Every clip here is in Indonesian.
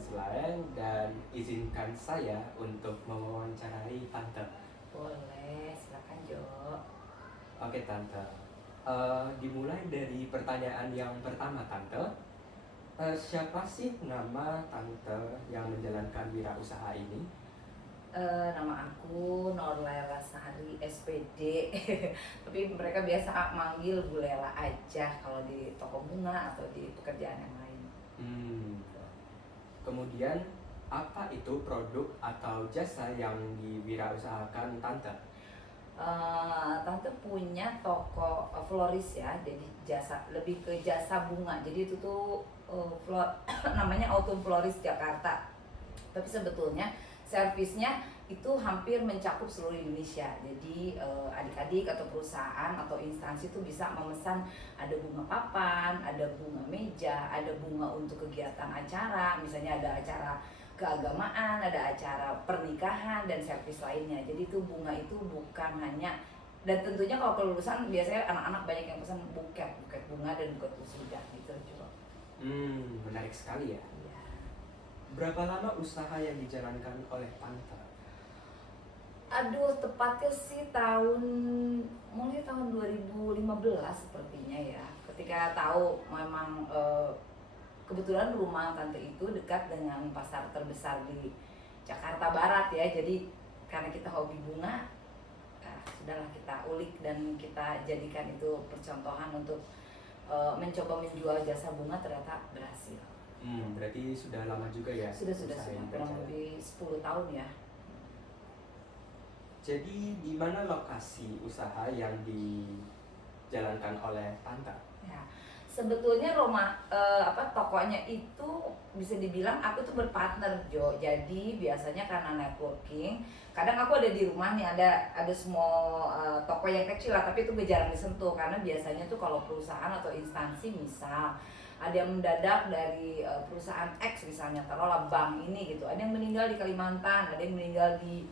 Selaeng dan izinkan saya untuk mewawancarai Tante. Boleh, silakan Jo. Oke Tante, dimulai dari pertanyaan yang pertama Tante. Siapa sih nama Tante yang menjalankan wirausaha ini? Nama aku Norlela Sari SPD. Tapi mereka biasa manggil Bu Lela aja kalau di toko bunga atau di pekerjaan yang lain. Hmm, Kemudian apa itu produk atau jasa yang diwirausahakan Tante? Tante punya toko floris ya, jadi jasa lebih ke jasa bunga. Jadi itu tuh namanya Autumn Floris Jakarta. Tapi sebetulnya servisnya itu hampir mencakup seluruh Indonesia. Jadi adik-adik atau perusahaan atau instansi itu bisa memesan ada bunga papan, ada bunga meja, ada bunga untuk kegiatan acara, misalnya ada acara keagamaan, ada acara pernikahan dan servis lainnya. Jadi itu bunga itu bukan hanya, dan tentunya kalau kelulusan biasanya anak-anak banyak yang pesan buket bunga dan buket wisuda gitu juga. Menarik sekali ya. Iya. Berapa lama usaha yang dijalankan oleh Tante? Aduh, tepatnya sih mulai tahun 2015 sepertinya ya. Ketika tahu memang kebetulan rumah tante itu dekat dengan pasar terbesar di Jakarta Barat ya. Jadi karena kita hobi bunga, sudahlah kita ulik dan kita jadikan itu percontohan untuk mencoba menjual jasa bunga, ternyata berhasil. Berarti sudah lama juga ya? Sudah usaha yang kurang berjalan. lebih 10 tahun ya. Jadi di mana lokasi usaha yang dijalankan oleh Tante? Ya, sebetulnya tokonya itu bisa dibilang aku tuh berpartner Jo. Jadi biasanya karena networking, kadang aku ada di rumah nih, ada semua toko yang kecil lah, tapi itu jarang disentuh karena biasanya tuh kalau perusahaan atau instansi misal ada yang mendadak dari perusahaan X misalnya, taruhlah bank ini gitu, ada yang meninggal di Kalimantan, ada yang meninggal di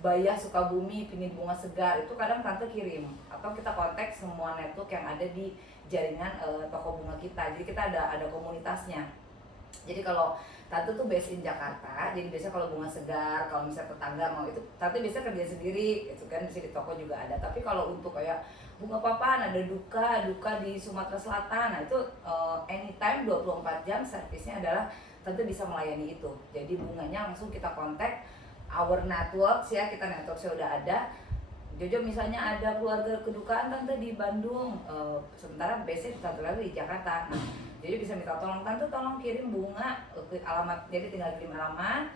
Bayah Sukabumi, pingin bunga segar, itu kadang tante kirim atau kita kontak semua network yang ada di jaringan toko bunga kita. Jadi kita ada komunitasnya. Jadi kalau tante tuh based in Jakarta, jadi biasa kalau bunga segar, kalau misalnya tetangga mau itu, tante biasa kerja sendiri, itu kan bisa di toko juga ada. Tapi kalau untuk kayak bunga papan, ada duka di Sumatera Selatan, nah itu anytime 24 jam servisnya adalah tante bisa melayani itu. Jadi bunganya langsung kita kontak our networks ya, kita networksnya udah ada. Jojo misalnya ada keluarga kedukaan tante di Bandung, sementara base tante lagi di Jakarta. Nah, jadi bisa minta tante tolong kirim bunga ke alamat, jadi tinggal kirim alamat,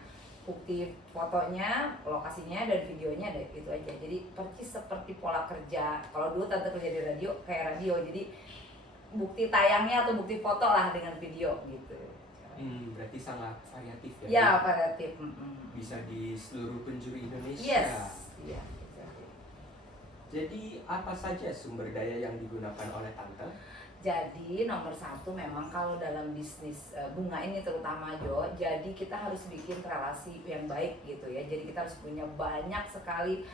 bukti fotonya, lokasinya dan videonya, deh itu aja. Jadi persis seperti pola kerja. Kalau dulu tante kerja di radio, kayak radio, jadi bukti tayangnya atau bukti foto lah dengan video gitu. Berarti sangat variatif ya? Ya, variatif. Bisa di seluruh penjuru Indonesia. Yes, iya. Jadi apa saja sumber daya yang digunakan oleh Tante? Jadi nomor satu memang kalau dalam bisnis bunga ini terutama Jo, jadi kita harus bikin relasi yang baik gitu ya. Jadi kita harus punya banyak sekali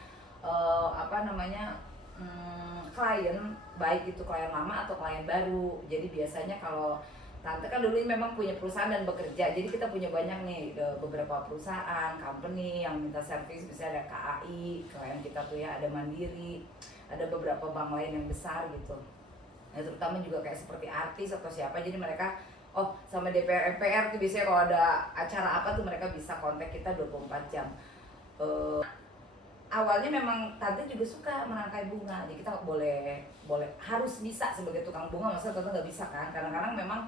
klien, baik itu klien lama atau klien baru. Jadi biasanya kalau tante kan dulu memang punya perusahaan dan bekerja, jadi kita punya banyak nih beberapa perusahaan, company yang minta servis, bisa ada KAI, klien kita tuh ya, ada Mandiri, ada beberapa bank lain yang besar gitu. Nah, terutama juga kayak seperti artis atau siapa, jadi mereka sama DPR MPR tuh biasanya kalau ada acara apa tuh mereka bisa kontak kita 24 jam. Awalnya memang tante juga suka merangkai bunga, jadi kita boleh harus bisa sebagai tukang bunga, masa tante nggak bisa kan? Kadang-kadang memang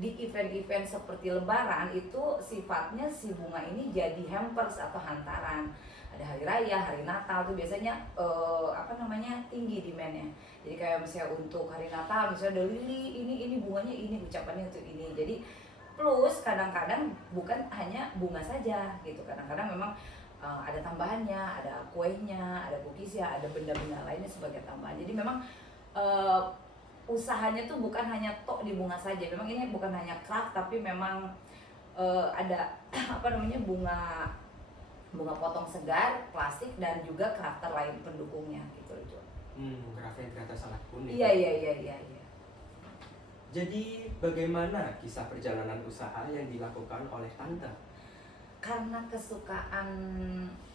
di event-event seperti lebaran itu sifatnya si bunga ini jadi hampers atau hantaran. Ada hari raya, hari Natal tuh biasanya tinggi demand-nya. Jadi kayak misalnya untuk hari Natal misalnya ada lili, ini bunganya ini, ucapannya untuk ini. Jadi plus kadang-kadang bukan hanya bunga saja gitu. Kadang-kadang memang ada tambahannya, ada kuenya, ada cookiesnya, ada benda-benda lainnya sebagai tambahan. Jadi memang usahanya tuh bukan hanya tok di bunga saja. Memang ini bukan hanya craft, tapi memang ada bunga potong segar, plastik, dan juga crafter lain pendukungnya gitu loh. Craftnya ternyata sangat unik. Iya. Jadi bagaimana kisah perjalanan usaha yang dilakukan oleh Tante? karena kesukaan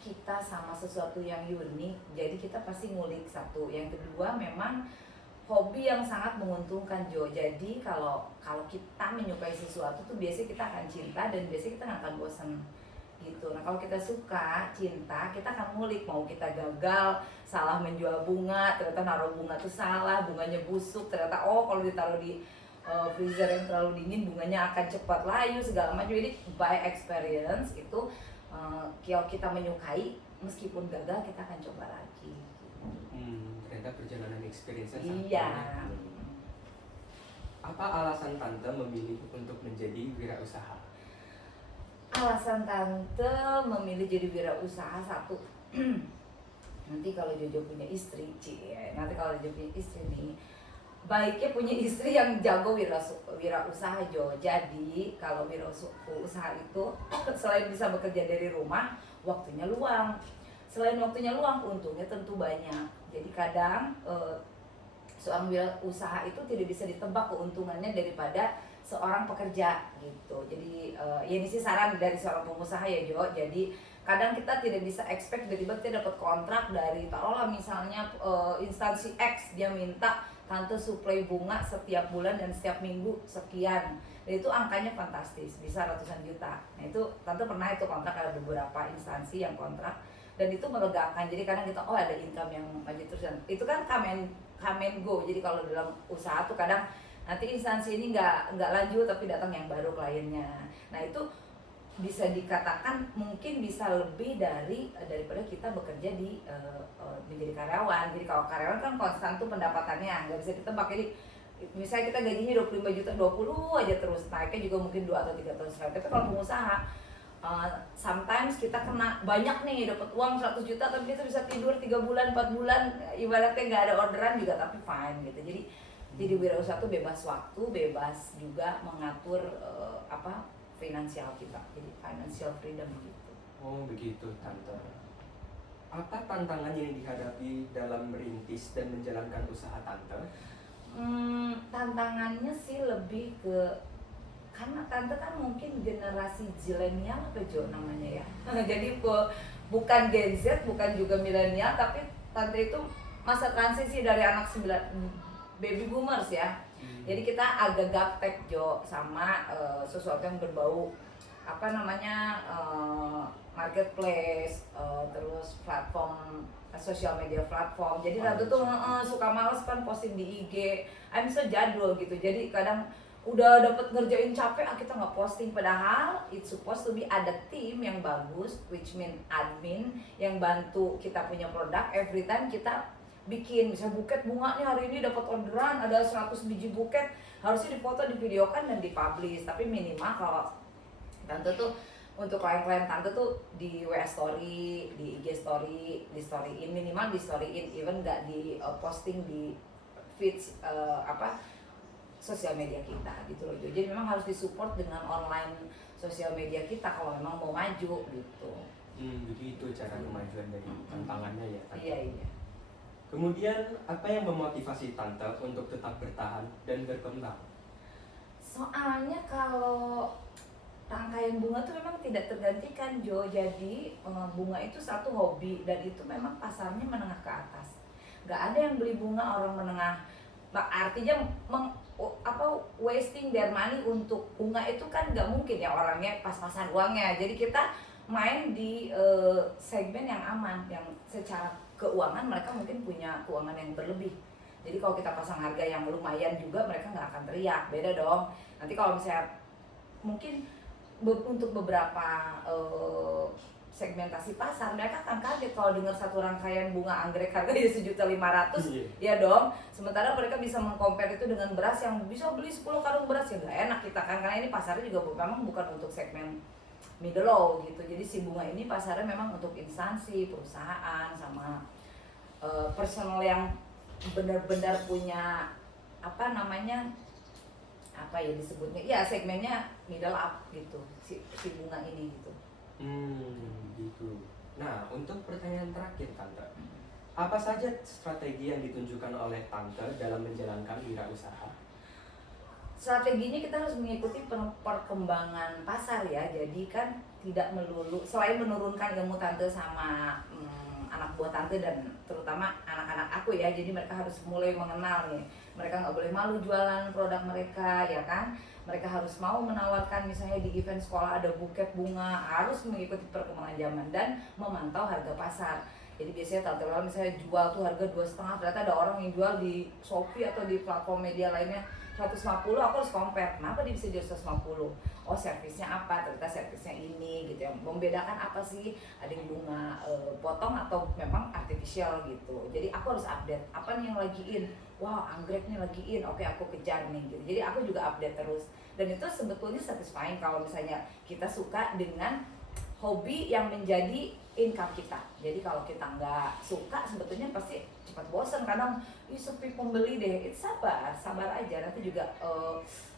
kita sama sesuatu yang unik, jadi kita pasti ngulik satu. Yang kedua memang hobi yang sangat menguntungkan Jo. Jadi kalau kalau kita menyukai sesuatu tuh biasanya kita akan cinta dan biasanya kita nggak akan bosan gitu. Nah kalau kita suka, cinta, kita akan ngulik. Mau kita gagal, salah menjual bunga, ternyata naruh bunga tuh salah, bunganya busuk, ternyata oh kalau ditaruh di freezer yang terlalu dingin bunganya akan cepat layu segala macam. Jadi by experience itu kalau kita menyukai meskipun gagal kita akan coba lagi. Ternyata perjalanan experience-nya sangat Iya. banyak. Apa alasan tante memilih untuk menjadi wirausaha? Alasan tante memilih jadi wirausaha satu, nanti kalau Jojo punya istri, nanti kalau Jojo punya istri nih, baiknya punya istri yang jago wirausaha Jo. Jadi kalau wirausaha itu selain bisa bekerja dari rumah, waktunya luang. Selain waktunya luang, untungnya tentu banyak. Jadi kadang seorang wirausaha itu tidak bisa ditebak keuntungannya daripada seorang pekerja gitu. Jadi ya ini sih saran dari seorang pengusaha ya Jo. Jadi kadang kita tidak bisa expect tiba-tiba kita dapat kontrak dari taruhlah misalnya instansi X, dia minta tante suplai bunga setiap bulan dan setiap minggu sekian. Dan itu angkanya fantastis, bisa ratusan juta. Nah itu tante pernah itu kontrak, ada beberapa instansi yang kontrak dan itu melegakan. Jadi kadang kita ada income yang maju terus. Dan itu kan come and go. Jadi kalau dalam usaha tuh kadang nanti instansi ini nggak lanjut tapi datang yang baru kliennya. Nah itu bisa dikatakan mungkin bisa lebih daripada kita bekerja di menjadi karyawan. Jadi kalau karyawan kan konstan tuh pendapatannya nggak bisa ditebak. Jadi misalnya kita gajinya 25 juta 20 aja terus, naiknya juga mungkin 2 atau 3 tahun sekali. Tapi kalau pengusaha sometimes kita kena banyak nih dapat uang 100 juta tapi kita bisa tidur 3 bulan 4 bulan ibaratnya nggak ada orderan juga tapi fine gitu. Jadi wirausaha tuh bebas waktu, bebas juga mengatur finansial kita, jadi financial freedom gitu. Oh begitu tante. Apa tantangan yang dihadapi dalam merintis dan menjalankan usaha tante? Tantangannya sih lebih ke karena tante kan mungkin generasi zilenial apa Jo namanya ya. Jadi bukan Gen Z, bukan juga milenial, tapi tante itu masa transisi dari anak baby boomers ya. Jadi kita agak gaptek Jo sama sesuatu yang berbau marketplace, terus platform sosial media platform. Jadi tante tuh suka males kan posting di IG. I'm so jadul gitu. Jadi kadang udah dapat ngerjain capek kita nggak posting, padahal it's supposed to be ada tim yang bagus, which mean admin yang bantu kita punya produk. Every time kita bikin misalnya buket bunga nih hari ini dapat orderan ada 100 biji buket, harusnya difoto, divideokan dan dipublish. Tapi minimal kalau tante tuh untuk klien-klien tante tuh di WA story, di IG story, di storyin, minimal di storyin, even nggak di posting di feeds sosial media kita gitu loh. Jadi memang harus disupport dengan online sosial media kita kalau memang mau maju gitu. Begitu cara kemajuan dari tantangannya ya tante. Iya. Kemudian apa yang memotivasi tante untuk tetap bertahan dan berkembang? Soalnya kalau rangkaian bunga tuh memang tidak tergantikan Jo. Jadi bunga itu satu hobi dan itu memang pasarnya menengah ke atas. Gak ada yang beli bunga orang menengah. Artinya wasting their money untuk bunga itu kan gak mungkin ya, orangnya pas-pasan uangnya. Jadi kita main di segmen yang aman, yang secara keuangan mereka mungkin punya keuangan yang berlebih. Jadi kalau kita pasang harga yang lumayan juga mereka nggak akan teriak, beda dong. Nanti kalau misalnya mungkin untuk beberapa segmentasi pasar mereka akan kaget kalau dengar satu rangkaian bunga anggrek harganya 1.500.000 ya dong. Sementara mereka bisa mengcompare itu dengan beras yang bisa beli 10 karung beras, ya nggak enak kita kan, karena ini pasarnya juga memang bukan untuk segmen middle low gitu. Jadi si bunga ini pasarnya memang untuk instansi, perusahaan, sama personal yang benar-benar punya disebutnya segmennya middle up gitu, si bunga ini gitu. Gitu. Nah, untuk pertanyaan terakhir tante, apa saja strategi yang ditunjukkan oleh tante dalam menjalankan wirausaha? Strateginya kita harus mengikuti perkembangan pasar ya. Jadi kan tidak melulu selain menurunkan ilmu tante sama anak buah tante dan terutama anak-anak aku ya, jadi mereka harus mulai mengenal nih, mereka nggak boleh malu jualan produk mereka ya kan, mereka harus mau menawarkan misalnya di event sekolah ada buket bunga, harus mengikuti perkembangan zaman dan memantau harga pasar. Jadi biasanya tante Lela misalnya jual tuh harga 2,5, ternyata ada orang yang jual di Shopee atau di platform media lainnya 150, aku harus compare kenapa dia bisa jual 150, oh servisnya apa, ternyata servisnya ini gitu ya, membedakan apa sih, ada yang bunga potong atau memang artificial gitu. Jadi aku harus update apa nih yang lagi in, wow anggrek nih lagi in, oke aku kejar nih gitu. Jadi aku juga update terus dan itu sebetulnya satisfying kalau misalnya kita suka dengan hobi yang menjadi income kita. Jadi kalau kita nggak suka sebetulnya pasti cepat bosan, kadang sepi pembeli deh. Itu sabar aja, nanti juga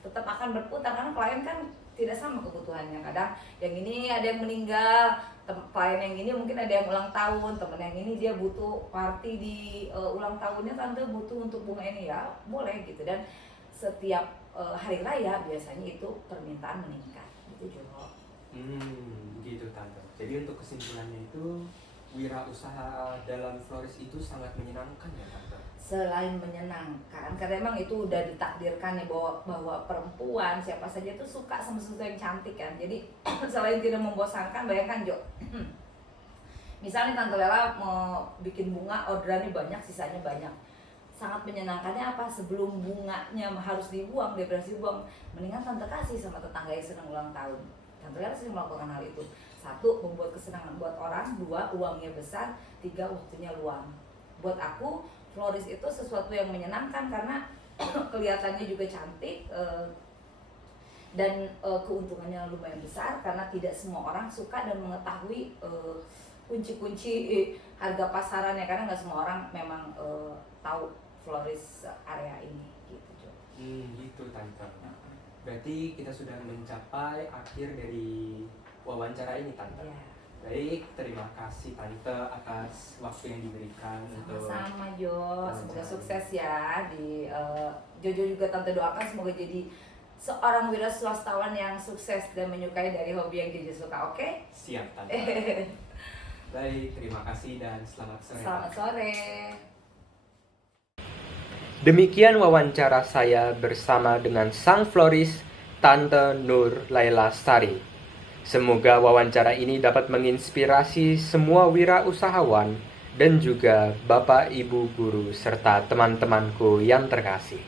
tetap akan berputar karena klien kan tidak sama kebutuhannya. Kadang yang ini ada yang meninggal, klien yang ini mungkin ada yang ulang tahun, temen yang ini dia butuh party di ulang tahunnya, tante butuh untuk bunga ini ya boleh gitu. Dan setiap hari raya biasanya itu permintaan meningkat gitu Jo. Gitu tante. Jadi untuk kesimpulannya itu wirausaha dalam florist itu sangat menyenangkan ya tante. Selain menyenangkan, karena emang itu udah ditakdirkan nih bahwa perempuan siapa saja tuh suka sama sesuatu yang cantik kan. Jadi selain tidak membosankan, bayangkan Jo. Misalnya Tante Lela mau bikin bunga, orderannya banyak, sisanya banyak. Sangat menyenangkannya apa? Sebelum bunganya harus dibuang, dia berhasil dibuang, mendingan Tante kasih sama tetangga yang sedang ulang tahun. Tante Lela sering melakukan hal itu. 1, membuat kesenangan buat orang. 2, uangnya besar. 3, waktunya luang. Buat aku, florist itu sesuatu yang menyenangkan karena kelihatannya juga cantik dan keuntungannya lumayan besar karena tidak semua orang suka dan mengetahui kunci-kunci harga pasarannya, karena nggak semua orang memang tahu florist area ini gitu Jo. Gitu tante. Berarti kita sudah mencapai akhir dari wawancara ini tante. Ya. Baik, terima kasih tante atas waktu yang diberikan. Sama-sama Jo, semoga sukses ya di Jojo juga tante doakan semoga jadi seorang wira swastawan yang sukses dan menyukai dari hobi yang Jojo suka, oke? Siap tante. Baik, terima kasih dan selamat sore. Selamat sore. Demikian wawancara saya bersama dengan sang florist Tante Nur Laila Sari. Semoga wawancara ini dapat menginspirasi semua wirausahawan dan juga Bapak Ibu guru serta teman-temanku yang terkasih.